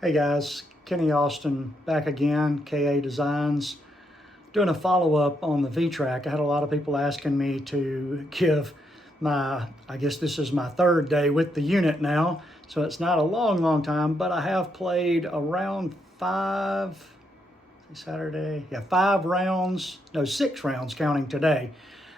Hey guys, Kenny Austin back again, KA Designs. Doing a follow-up on the VTrack. I had a lot of people asking me to give I guess this is my third day with the unit now, so it's not a long time, but I have played around five rounds, no, 6 rounds counting today,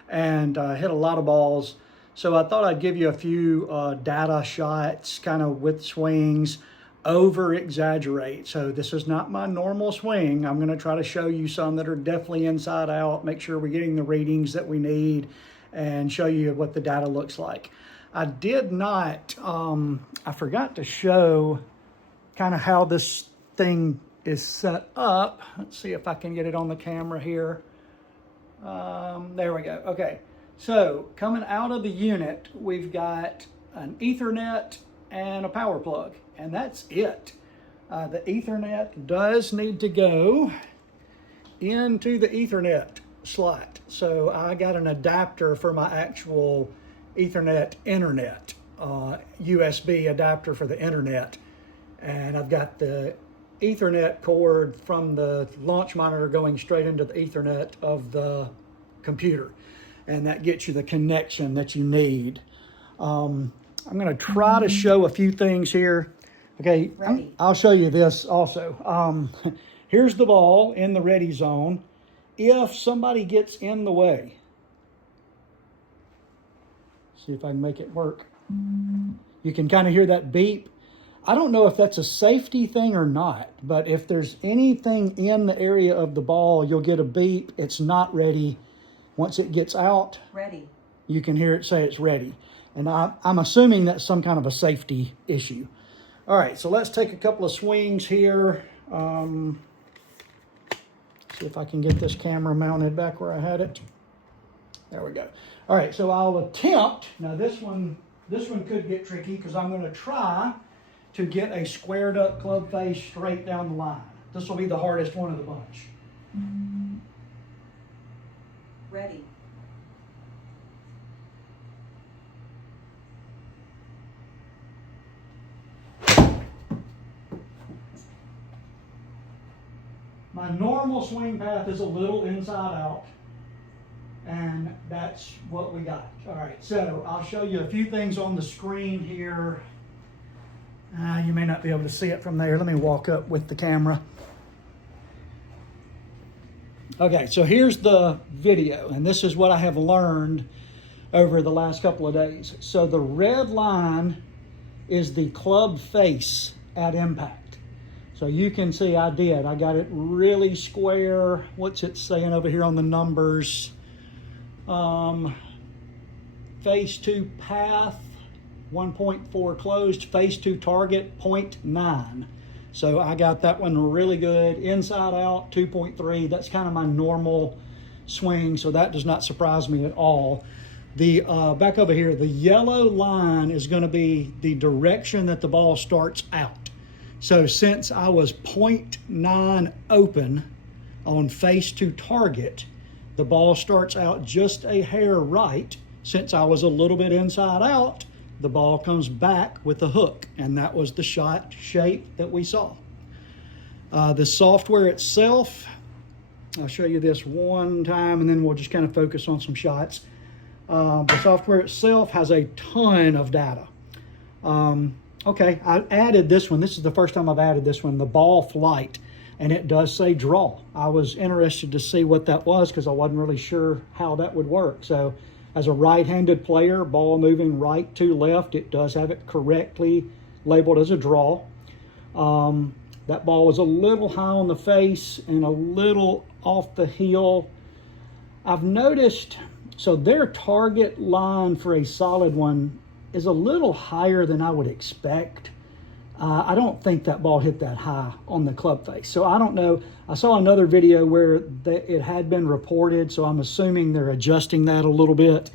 and hit a lot of balls. So I thought I'd give you a few data shots, kind of with swings, over exaggerate. So this is not my normal swing. I'm going to try to show you some that are definitely inside out, make sure we're getting the readings that we need, and show you what the data looks like. I did not, I forgot to show kind of how this thing is set up. Let's see if I can get it on the camera here. There we go. Okay, so coming out of the unit, we've got an Ethernet and a power plug, and that's it. The Ethernet does need to go into the Ethernet slot. So I got an adapter for my actual Ethernet internet, USB adapter for the internet. And I've got the Ethernet cord from the launch monitor going straight into the Ethernet of the computer. And that gets you the connection that you need. I'm going to try to show a few things here. Okay, I'll show you this also. Here's the ball in the ready zone. If somebody gets in the way, see if I can make it work. You can kind of hear that beep. I don't know if that's a safety thing or not, but if there's anything in the area of the ball, you'll get a beep. It's not ready. Once it gets out, ready, you can hear it say it's ready. And I'm assuming that's some kind of a safety issue. All right, so let's take a couple of swings here. See if I can get this camera mounted back where I had it. There we go. All right, so I'll attempt. Now this one could get tricky because I'm going to try to get a squared up club face straight down the line. This will be the hardest one of the bunch. Ready. My normal swing path is a little inside out, and that's what we got. All right, so I'll show you a few things on the screen here. You may not be able to see it from there. Let me walk up with the camera. Okay, so here's the video, and this is what I have learned over the last couple of days. So the red line is the club face at impact. So you can see I got it really square. What's it saying over here on the numbers? Face to path, 1.4 closed, face to target, 0.9. So I got that one really good. Inside out, 2.3. That's kind of my normal swing, so that does not surprise me at all. The back over here, the yellow line is going to be the direction that the ball starts out. So since I was 0.9 open on face to target, the ball starts out just a hair right. Since I was a little bit inside out, the ball comes back with a hook, and that was the shot shape that we saw. The software itself, I'll show you this one time, and then we'll just kind of focus on some shots. The software itself has a ton of data. Okay, I added this one. This is the first time I've added this one, the ball flight, and it does say draw. I was interested to see what that was because I wasn't really sure how that would work. So as a right-handed player, ball moving right to left, it does have it correctly labeled as a draw. That ball was a little high on the face and a little off the heel. I've noticed, so their target line for a solid one is a little higher than I would expect. I don't think that ball hit that high on the club face. So I don't know. I saw another video where it had been reported, so I'm assuming they're adjusting that a little bit.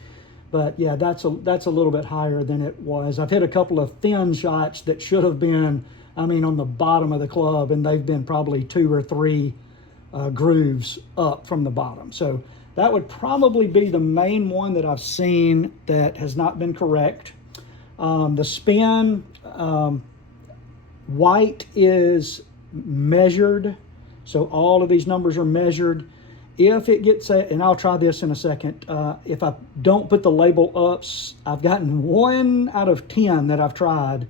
But yeah, that's a little bit higher than it was. I've hit a couple of thin shots that should have been, on the bottom of the club, and they've been probably 2 or 3 grooves up from the bottom. So that would probably be the main one that I've seen that has not been correct. The spin, white is measured. So all of these numbers are measured. If it gets, and I'll try this in a second, if I don't put the label up, I've gotten 1 out of 10 that I've tried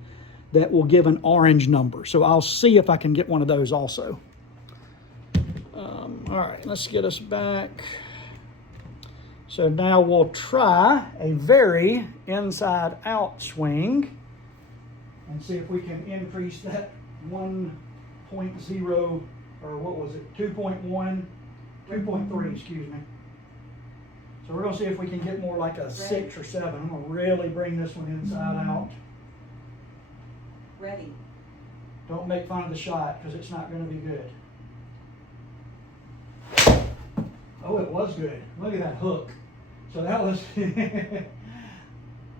that will give an orange number. So I'll see if I can get one of those also. All right, let's get us back. So now we'll try a very inside out swing and see if we can increase that 1.0, or what was it, 2.1, 2.3, excuse me. So we're gonna see if we can get more like a 6 or 7. I'm gonna really bring this one inside out. Ready. Don't make fun of the shot because it's not gonna be good. Oh, it was good. Look at that hook. So that was,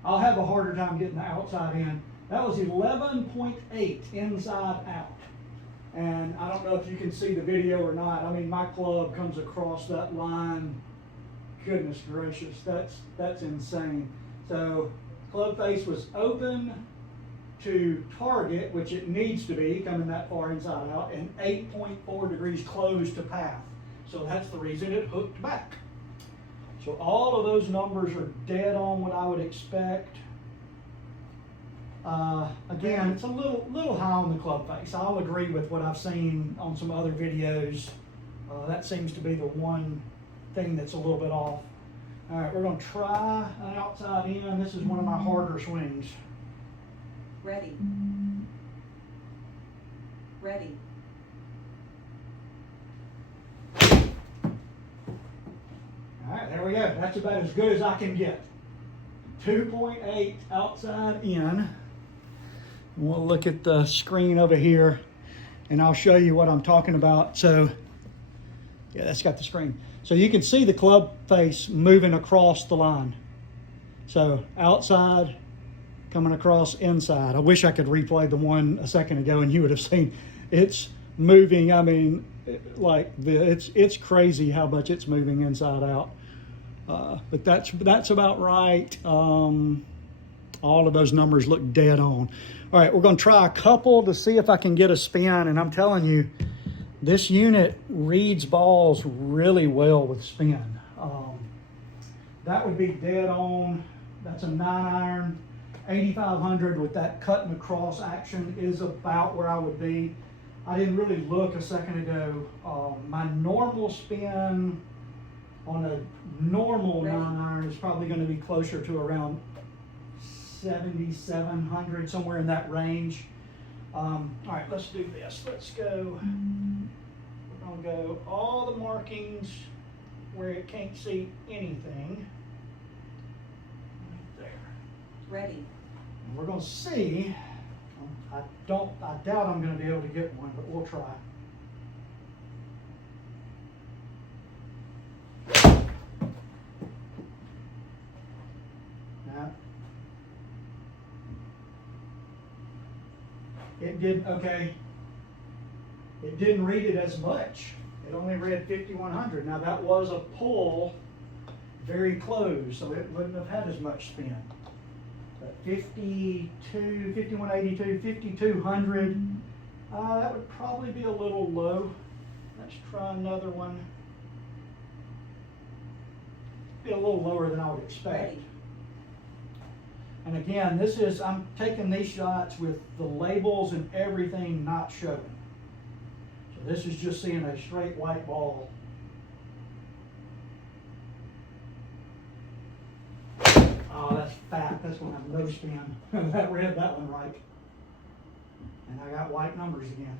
I'll have a harder time getting the outside in. That was 11.8 inside out. And I don't know if you can see the video or not. I mean, my club comes across that line. Goodness gracious, that's insane. So club face was open to target, which it needs to be, coming that far inside out, and 8.4 degrees closed to path. So that's the reason it hooked back. So all of those numbers are dead on what I would expect. Again, it's a little high on the club face. I'll agree with what I've seen on some other videos. That seems to be the one thing that's a little bit off. All right, we're gonna try an outside in. This is one of my harder swings. Ready. Ready. All right, there we go. That's about as good as I can get. 2.8 outside in. We'll look at the screen over here and I'll show you what I'm talking about. So, yeah, that's got the screen. So you can see the club face moving across the line. So outside, coming across inside. I wish I could replay the one a second ago and you would have seen it's moving. I mean, like it's crazy how much it's moving inside out. But that's about right. All of those numbers look dead on. All right, we're going to try a couple to see if I can get a spin. And I'm telling you, this unit reads balls really well with spin. That would be dead on. That's a 9-iron. 8,500 with that cutting across action is about where I would be. I didn't really look a second ago. My normal spin on a normal 9-iron is probably going to be closer to around 7,700, somewhere in that range. All right, let's do this. Let's go. We're going to go all the markings where it can't see anything. Right there. Ready. And we're going to see. I doubt I'm going to be able to get one, but we'll try. Now, it did, okay, it didn't read it as much. It only read 5,100. Now that was a pull very close, so it wouldn't have had as much spin. But 52, 5182, 5200, that would probably be a little low. Let's try another one. Be a little lower than I would expect. Ready. And again, I'm taking these shots with the labels and everything not showing. So this is just seeing a straight white ball. Oh, that's fat. That's going to have no spin. That read that one right. And I got white numbers again.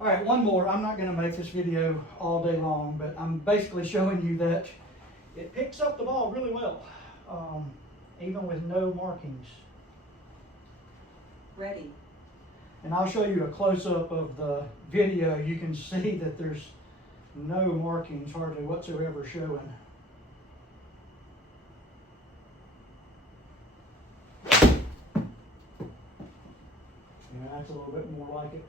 All right, one more. I'm not going to make this video all day long, but I'm basically showing you that it picks up the ball really well, even with no markings. Ready. And I'll show you a close-up of the video. You can see that there's no markings hardly whatsoever showing. Yeah, that's a little bit more like it.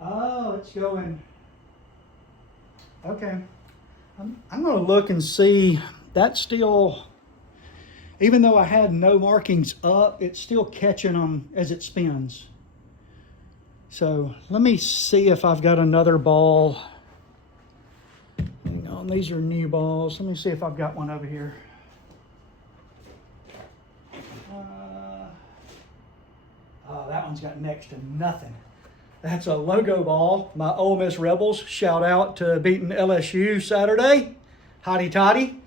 Oh, it's going. Okay. I'm going to look and see. That's still, even though I had no markings up, it's still catching them as it spins. So let me see if I've got another ball. Hang on, these are new balls. Let me see if I've got one over here. Oh, that one's got next to nothing. That's a logo ball. My Ole Miss Rebels. Shout out to beating LSU Saturday. Hotty toddy.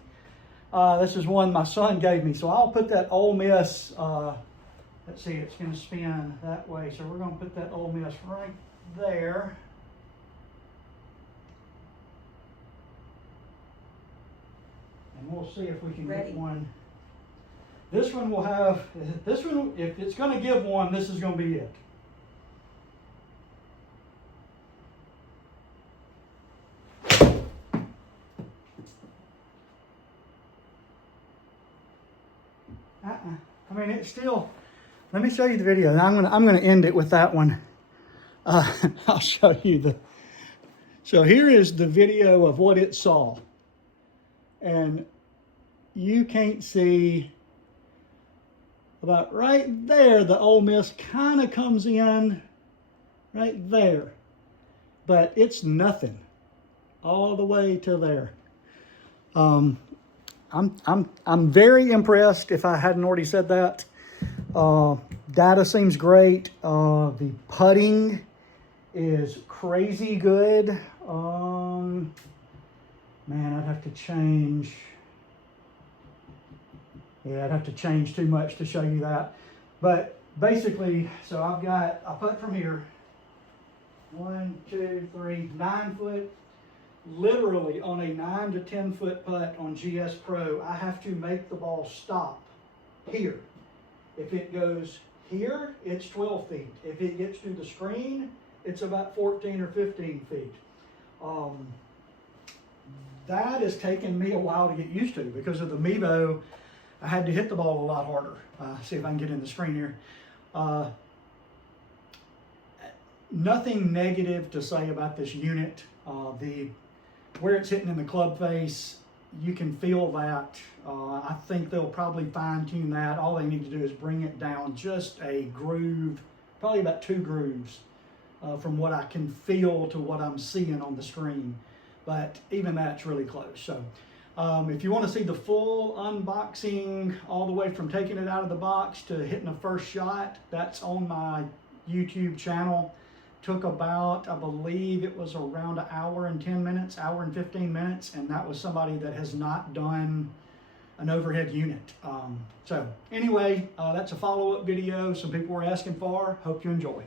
This is one my son gave me. So I'll put that Ole Miss, let's see, it's going to spin that way. So we're going to put that Ole Miss right there. And we'll see if we can Ready. get one. This one will have, this one, if it's going to give one, this is going to be it. I mean, it's still, let me show you the video. And I'm gonna end it with that one. I'll show you so here is the video of what it saw. And you can't see about right there, the Ole Miss kind of comes in right there. But it's nothing all the way to there. I'm very impressed, if I hadn't already said that. Data seems great. The putting is crazy good. Man, I'd have to change. Yeah, I'd have to change too much to show you that. But basically, so I put from here. 1, 2, 3, 9 foot. Literally on a 9 to 10 foot putt on GSPro, I have to make the ball stop here. If it goes here, it's 12 feet. If it gets to the screen, it's about 14 or 15 feet. That has taken me a while to get used to because of the Mevo. I had to hit the ball a lot harder. See if I can get in the screen here. Nothing negative to say about this unit. Where it's hitting in the club face, you can feel that. I think they'll probably fine tune that. All they need to do is bring it down just a groove, probably about 2 grooves from what I can feel to what I'm seeing on the screen. But even that's really close. So if you want to see the full unboxing all the way from taking it out of the box to hitting the first shot, that's on my YouTube channel. Took about, I believe it was around an hour and 10 minutes, hour and 15 minutes, and that was somebody that has not done an overhead unit. So anyway, that's a follow-up video some people were asking for. Hope you enjoy.